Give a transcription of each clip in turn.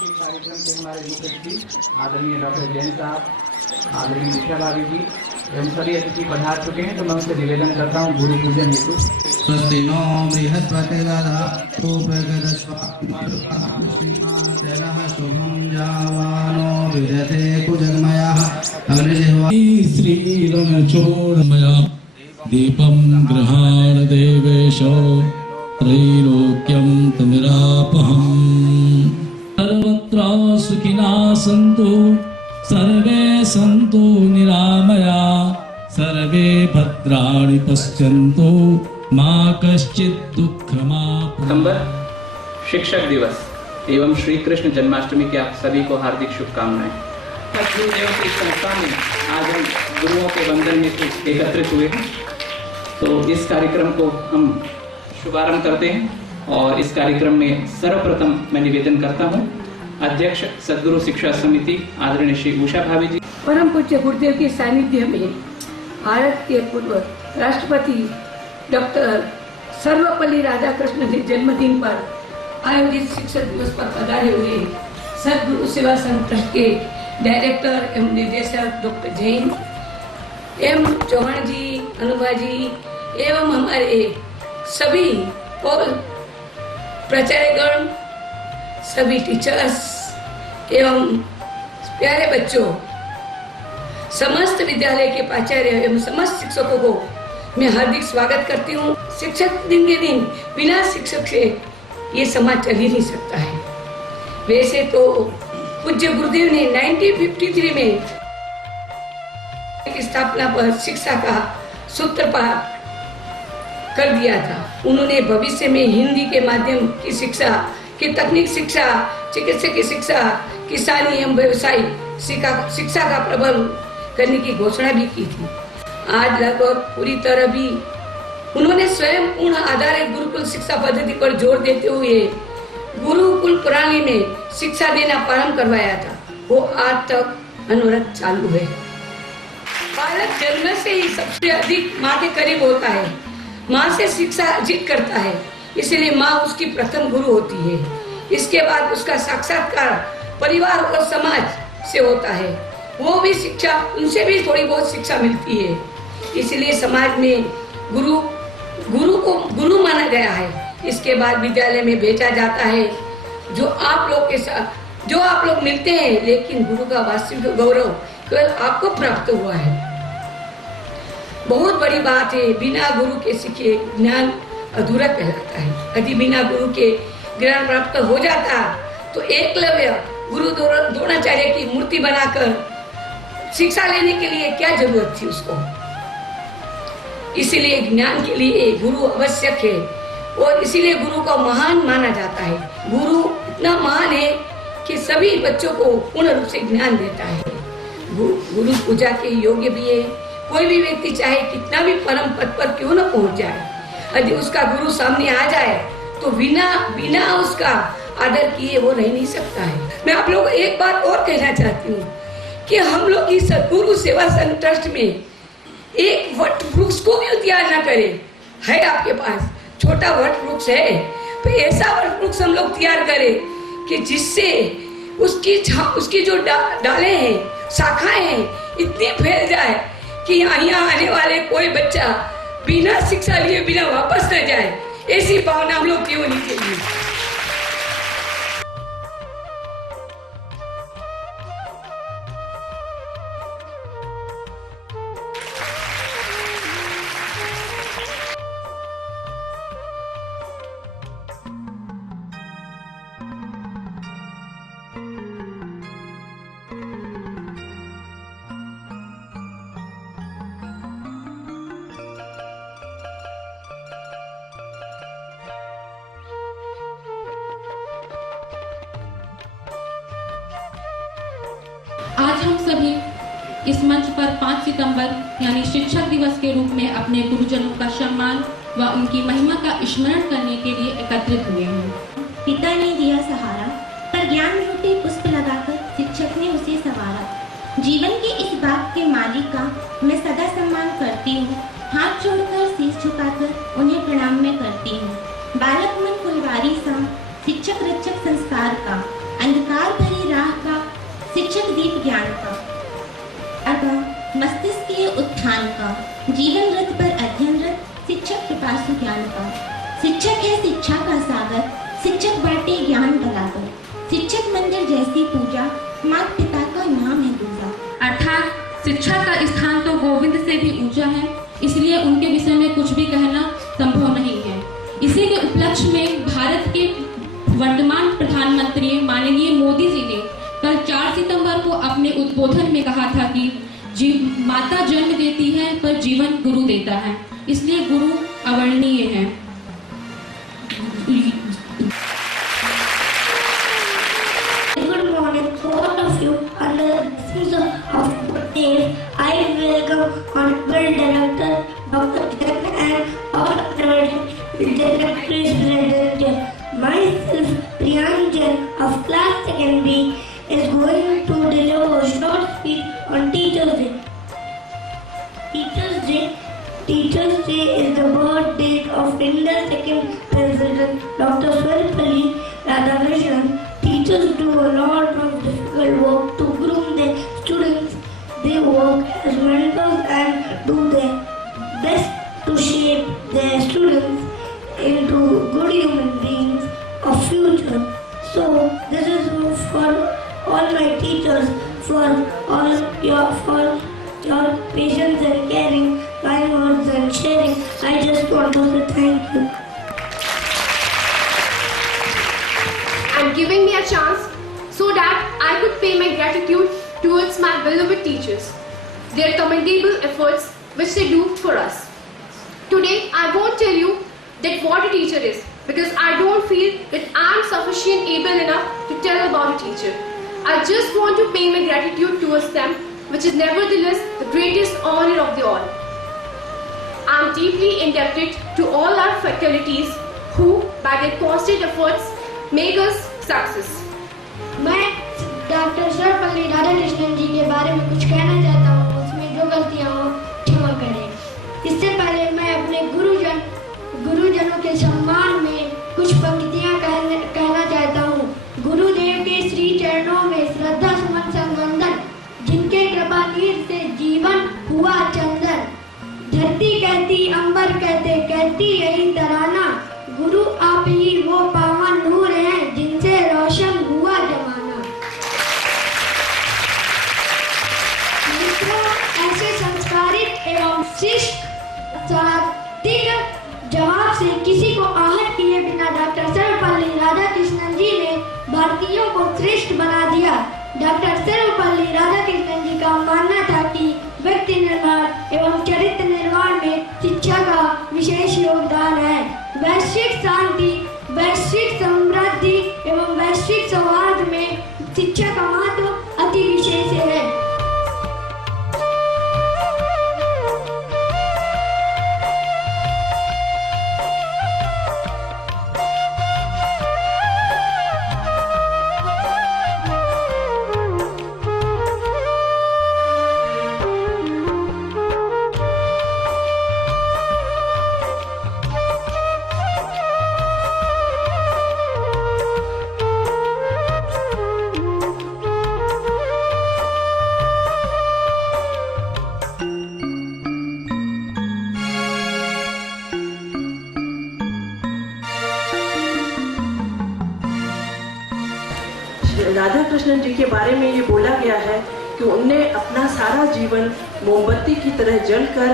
के कार्यक्रम के हमारे मुख्य अतिथि आदरणीय डॉक्टर जैन साहब, आदरणीय उषा भाभी जी एवं सभी अतिथि पधार चुके हैं, तो मैं उनसे निवेदन करता हूँ गुरु पूजन हेतु। स्वस्ति नो बृहस्पति दधातु प्रगदस्वामिमातेरः शुभं जावानो विदधे कुजन्मयः अग्निजिह्वा श्रीरणचोडमया दीपं गृहाण देवेशो त्रैलोक्यं तमिरापहम् सर्वत्र सुखिनः सन्तु सर्वे सन्तु निरामया सर्वे भद्राणि पश्यन्तु मा कश्चित् दुःखमाप्नुयात्। सितंबर शिक्षक दिवस एवं श्री कृष्ण जन्माष्टमी की आप सभी को हार्दिक शुभकामनाएं। गुरुदेव की संस्था में आज हम गुरुओं के बंधन में एकत्रित हुए हैं, तो इस कार्यक्रम को हम शुभारंभ करते हैं। और इस कार्यक्रम में सर्वप्रथम मैं निवेदन करता हूँ अध्यक्ष सद्गुरु शिक्षा समिति आदरणीय श्री उषा भाभी जी। परम पूज्य गुरुदेव के सानिध्य में भारत के पूर्व राष्ट्रपति डॉक्टर सर्वपल्ली राधाकृष्णन के जन्मदिन पर आयोजित शिक्षक दिवस पर पधारे हुए सद्गुरु सेवा संघ ट्रस्ट के डायरेक्टर एवं निदेशक डॉक्टर जैन एवं चौहान जी, अनुभा जी एवं हमारे सभी और प्राचार्यगण, सभी टीचर्स एवं प्यारे बच्चों, समस्त विद्यालय के प्राचार्य एवं समस्त शिक्षकों को मैं हार्दिक स्वागत करती हूँ। शिक्षक दिन के दिन बिना शिक्षक से ये समाज चल ही नहीं सकता है। वैसे तो पूज्य गुरुदेव ने 1953 में की स्थापना पर शिक्षा का सूत्रपात कर दिया था। उन्होंने भविष्य में हिंदी के माध्यम की शिक्षा, की तकनीक शिक्षा, चिकित्सा की शिक्षा, किसानी एवं व्यवसायिक शिक्षा का प्रबंध करने की घोषणा भी की थी। आज लगभग पूरी तरह भी उन्होंने स्वयं पूर्ण आधारित गुरुकुल शिक्षा पद्धति पर जोर देते हुए गुरुकुल प्रणाली में शिक्षा देना प्रारंभ करवाया था। वो आज तक अनवरत चालू है। बालक जन्म से ही सबसे अधिक माँ के करीब होता है, माँ से शिक्षा अर्जित करता है, इसलिए माँ उसकी प्रथम गुरु होती है। इसके बाद उसका साक्षात्कार परिवार और समाज से होता है। वो भी शिक्षा, उनसे भी थोड़ी बहुत शिक्षा मिलती है। इसलिए समाज में गुरु को गुरु माना गया है। इसके बाद विद्यालय में भेजा जाता है। जो आप लोग के साथ जो आप लोग मिलते हैं, लेकिन गुरु का वास्तविक गौरव केवल आपको प्राप्त हुआ है। बहुत बड़ी बात है, बिना गुरु के सीखे ज्ञान अधूरा कहलाता है। यदि बिना गुरु के ज्ञान प्राप्त हो जाता तो एकलव्य गुरु द्रोणाचार्य की मूर्ति बनाकर शिक्षा लेने के लिए क्या जरूरत थी उसको। इसीलिए ज्ञान के लिए गुरु आवश्यक है और इसीलिए गुरु को महान माना जाता है। गुरु इतना महान है कि सभी बच्चों को पूर्ण रूप से ज्ञान देता है। गुरु पूजा के योग्य भी है। कोई भी व्यक्ति चाहे कितना भी परम पद पर क्यों न पहुंच जाए, यदि उसका गुरु सामने आ जाए तो बिना उसका आदर किए वो रह नहीं सकता है। मैं आप लोगों को एक बात और कहना चाहती हूँ कि हम लोग इस सद्गुरु सेवा संघ ट्रस्ट में एक वट वृक्ष को भी तैयार न करें। है आपके पास छोटा वट वृक्ष है, तो ऐसा वट वृक्ष हम लोग तैयार करें कि जिससे उसकी जो डालें हैं, शाखाएं हैं, इतनी फैल जाए कि यहाँ आने वाले कोई बच्चा बिना शिक्षा लिए बिना वापस न जाए। ऐसी भावना हम लोग की होनी चाहिए। आज हम सभी इस मंच पर 5 सितंबर यानी शिक्षक दिवस के रूप में अपने गुरुजनों का सम्मान व उनकी महिमा का स्मरण करने के लिए एकत्रित हुए हैं। पिता ने दिया सहारा, पर ज्ञान रूपी पुष्प लगाकर शिक्षक ने उसे संवारा। जीवन के इस बाग के मालिक का मैं सदा सम्मान करती हूँ। हाथ जोड़कर शीश झुकाकर उन्हें प्रणाम मैं करती हूँ। बालक मन फुलवारी सा, शिक्षक रक्षक संस्कार का, अंधकार ज्ञान का। शिक्षक है शिक्षा का सागर, शिक्षक बाटे ज्ञान भला दो। शिक्षक मंदिर जैसी पूजा, माता पिता का नाम है दूजा। अर्थात शिक्षा का स्थान तो गोविंद से भी ऊंचा है, इसलिए उनके विषय में कुछ भी कहना संभव नहीं है। इसी के उपलक्ष्य में भारत के वर्तमान प्रधानमंत्री माननीय मोदी जी ने कल 4 सितंबर को अपने उद्बोधन में कहा था कि माता जन्म देती है पर जीवन गुरु देता है, इसलिए गुरु अवर्णनीय है। Good morning to all of you. Under the season of good days, I welcome Honorable Director Dr. Jagan and all directors present here. Myself, Priyanjan of class secondary, is going to deliver a short speech on Teachers' Day. Teachers' Day is the birth date of India's second President, Dr. Sarvepalli Radhakrishnan. Teachers do a lot of difficult work to groom their students. They work as mentors and do their best to shape their students into good human beings of future. So this is for all my teachers, for your patience and caring, kind words and sharing. I just want to say thank you. And giving me a chance so that I could pay my gratitude towards my beloved teachers, their commendable efforts which they do for us. Today I won't tell you that what a teacher is, because I don't feel that I am sufficient able enough to tell about a teacher. I just want to pay my gratitude towards them, which is nevertheless the greatest honor of the all. I am deeply indebted to all our faculties who, by their constant efforts, make us success. मैं doctor Sarvepalli Radhakrishnan जी के बारे में कुछ कहना चाहता हूँ, उसमें जो गलतियाँ हो क्षमा करें। इससे पहले मैं अपने गुरुजनों के सम्मान में कुछ पंक्तियाँ कहना चाहता हूँ। गुरुदेव के श्री चरणों में श्रद्धा सुमन संवंदन, जिनके कृपा नीर से जीवन हुआ चंदन। धरती कहती अंबर कहती यही तराना, गुरु आप ही वो पावन नूर हैं जिनसे रोशन हुआ जमाना। मित्रों, ऐसे संस्कारित एवं शिष्ट सात्विक जवाब से किसी को आहत किए बिना डॉक्टर सर्वपल्ली राधाकृष्णन जी ने भारतीयों को श्रेष्ठ बना दिया। डॉक्टर सर्वपल्ली राधाकृष्णन जी का मानना था कि व्यक्ति निर्माण एवं चरित्र निर्माण में शिक्षा का विशेष योगदान है। वैश्विक शांति, वैश्विक समृद्धि एवं वैश्विक सौहार्द में शिक्षा का महत्व अति विशेष है। राधा कृष्णन जी के बारे में ये बोला गया है कि उनने अपना सारा जीवन मोमबत्ती की तरह जलकर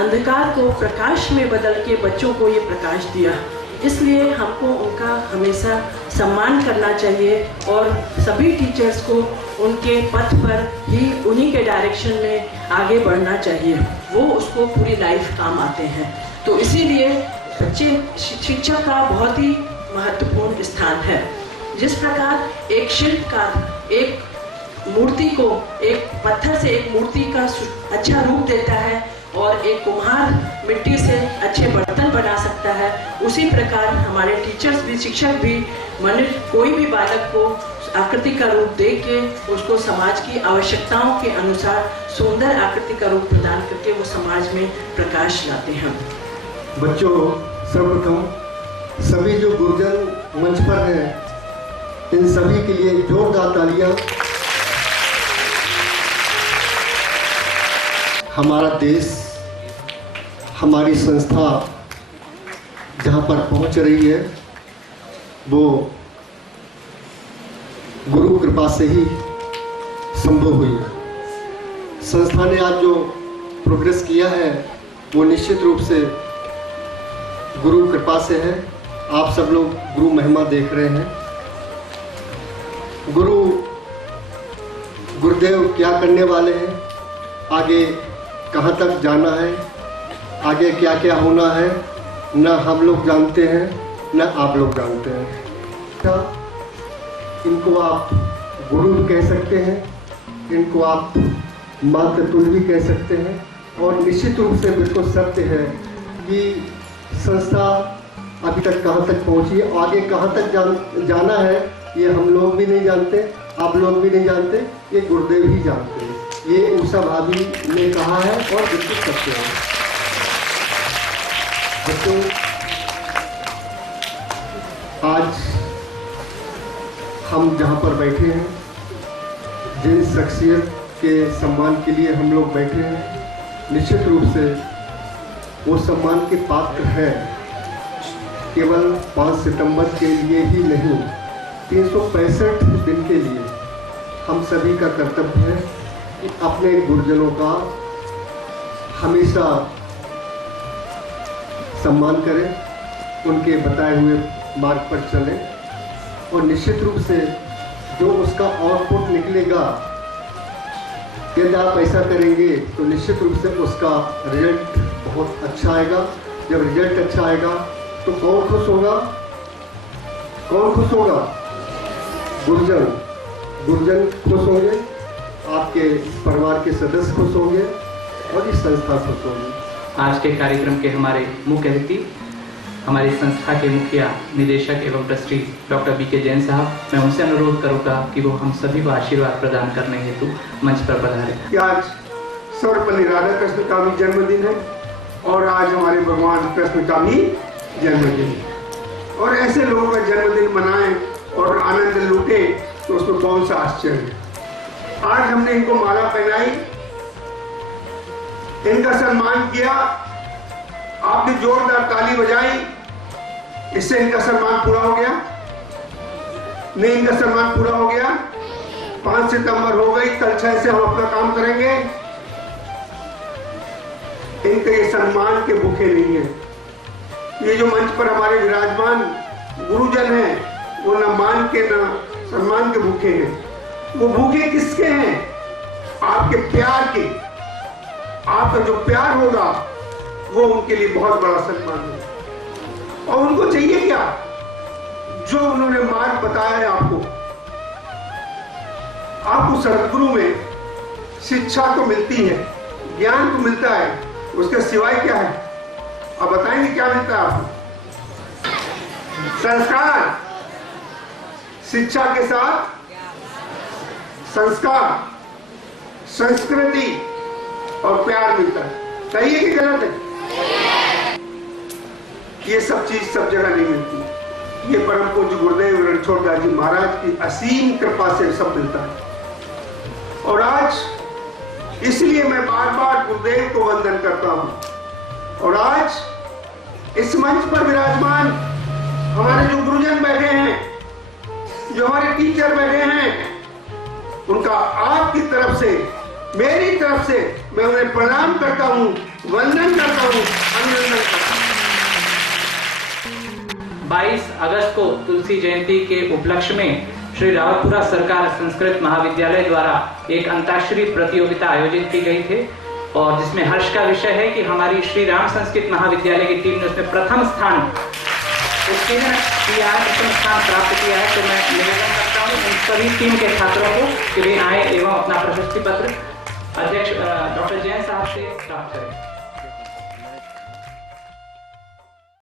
अंधकार को प्रकाश में बदल के बच्चों को ये प्रकाश दिया। इसलिए हमको उनका हमेशा सम्मान करना चाहिए और सभी टीचर्स को उनके पथ पर ही उन्हीं के डायरेक्शन में आगे बढ़ना चाहिए, वो उसको पूरी लाइफ काम आते हैं। तो इसीलिए बच्चे शिक्षा का बहुत ही महत्वपूर्ण स्थान है। जिस प्रकार एक शिल्पकार एक मूर्ति को एक पत्थर से एक मूर्ति का अच्छा रूप देता है और एक कुम्हार मिट्टी से अच्छे बर्तन बना सकता है, उसी प्रकार हमारे टीचर्स भी, शिक्षक भी मनुष्य कोई भी बालक को आकृति का रूप दे के उसको समाज की आवश्यकताओं के अनुसार सुंदर आकृति का रूप प्रदान करके वो समाज में प्रकाश लाते हैं। बच्चों, सर्वप्रथम सभी जो गुरुजन मंच पर हैं, इन सभी के लिए जोरदार तालियां। हमारा देश, हमारी संस्था जहाँ पर पहुँच रही है वो गुरु कृपा से ही संभव हुई है। संस्था ने आज जो प्रोग्रेस किया है वो निश्चित रूप से गुरु कृपा से है। आप सब लोग गुरु महिमा देख रहे हैं। गुरुदेव क्या करने वाले हैं, आगे कहाँ तक जाना है, आगे क्या क्या होना है, न हम लोग जानते हैं न आप लोग जानते हैं। क्या इनको आप गुरु भी कह सकते हैं, इनको आप मात्र तुल्य भी कह सकते हैं। और निश्चित रूप से बिल्कुल सत्य है कि संस्था अभी तक कहाँ तक पहुँची है, आगे कहाँ तक जाना है ये हम लोग भी नहीं जानते, आप लोग भी नहीं जानते, ये गुरुदेव ही जानते हैं। ये उषा भाभी ने कहा है और बिल्कुल सत्य है। बच्चों, आज हम जहाँ पर बैठे हैं, जिन शख्सियत के सम्मान के लिए हम लोग बैठे हैं, निश्चित रूप से वो सम्मान के पात्र है। केवल 5 सितंबर के लिए ही नहीं, 365 दिन के लिए हम सभी का कर्तव्य है कि अपने गुरुजनों का हमेशा सम्मान करें, उनके बताए हुए मार्ग पर चलें और निश्चित रूप से जो उसका आउटपुट निकलेगा, यदि आप ऐसा करेंगे तो निश्चित रूप से उसका रिजल्ट बहुत अच्छा आएगा। जब रिजल्ट अच्छा आएगा तो कौन खुश होगा? कौन खुश होगा? गुरुजन खुश होंगे, आपके परिवार के सदस्य खुश होंगे और ये संस्था खुश होगी। आज के कार्यक्रम के हमारे मुख्य अतिथि हमारी संस्था के मुखिया, निदेशक एवं ट्रस्टी डॉक्टर बीके जैन साहब, मैं उनसे अनुरोध करूंगा कि वो हम सभी को आशीर्वाद प्रदान करने हेतु मंच पर पधारे। आज सर्वपल्ली राधाकृष्ण का भी जन्मदिन है और आज हमारे भगवान कृष्ण का भी जन्मदिन है और ऐसे लोगों का जन्मदिन मनाएं और आनंद लूटे तो उसमें कौन सा आश्चर्य है। आज हमने इनको माला पहनाई, इनका सम्मान किया, आपने जोरदार ताली बजाई, इससे इनका सम्मान पूरा हो गया? नहीं, इनका सम्मान पूरा हो गया। 5 सितंबर हो गई, कल 6 से हम अपना काम करेंगे। इनके ये सम्मान के भूखे नहीं है। ये जो मंच पर हमारे विराजमान गुरुजन हैं वो न मान के न सम्मान के भूखे हैं। वो भूखे किसके हैं? आपके प्यार के। आपका जो प्यार होगा वो उनके लिए बहुत बड़ा सम्मान है। और उनको चाहिए क्या? जो उन्होंने मार्ग बताया है आपको सदगुरु में शिक्षा तो मिलती है, ज्ञान तो मिलता है, उसके सिवाय क्या है? आप बताएंगे क्या मिलता है आपको? संस्कार, शिक्षा के साथ संस्कार, संस्कृति और प्यार मिलता है। सही है कि गलत है? ये सब चीज सब जगह नहीं मिलती। ये परम पूज्य गुरुदेव रणछोड़दास जी महाराज की असीम कृपा से सब मिलता है। और आज इसलिए मैं बार बार गुरुदेव को वंदन करता हूं। और आज इस मंच पर विराजमान हमारे जो गुरुजन बैठे हैं, जो हमारे टीचर बैठे हैं, उनका आपकी तरफ से, मेरी तरफ से मैं उन्हें प्रणाम करता हूं, वंदन करता हूं, अभिनंदन करता हूं। 22 अगस्त को तुलसी जयंती के उपलक्ष्य में श्री रावतपुरा सरकार संस्कृत महाविद्यालय द्वारा एक अंताक्षरी प्रतियोगिता आयोजित की गई थी और जिसमें हर्ष का विषय है कि हमारी श्री राम संस्कृत महाविद्यालय की टीम ने उसमें प्रथम स्थान प्राप्त किया है। तो मैं निवेदन करता हूँ इन सभी टीम के छात्रों को कि वे आए एवं अपना प्रशस्ति पत्र अध्यक्ष डॉक्टर जैन साहब से प्राप्त करें।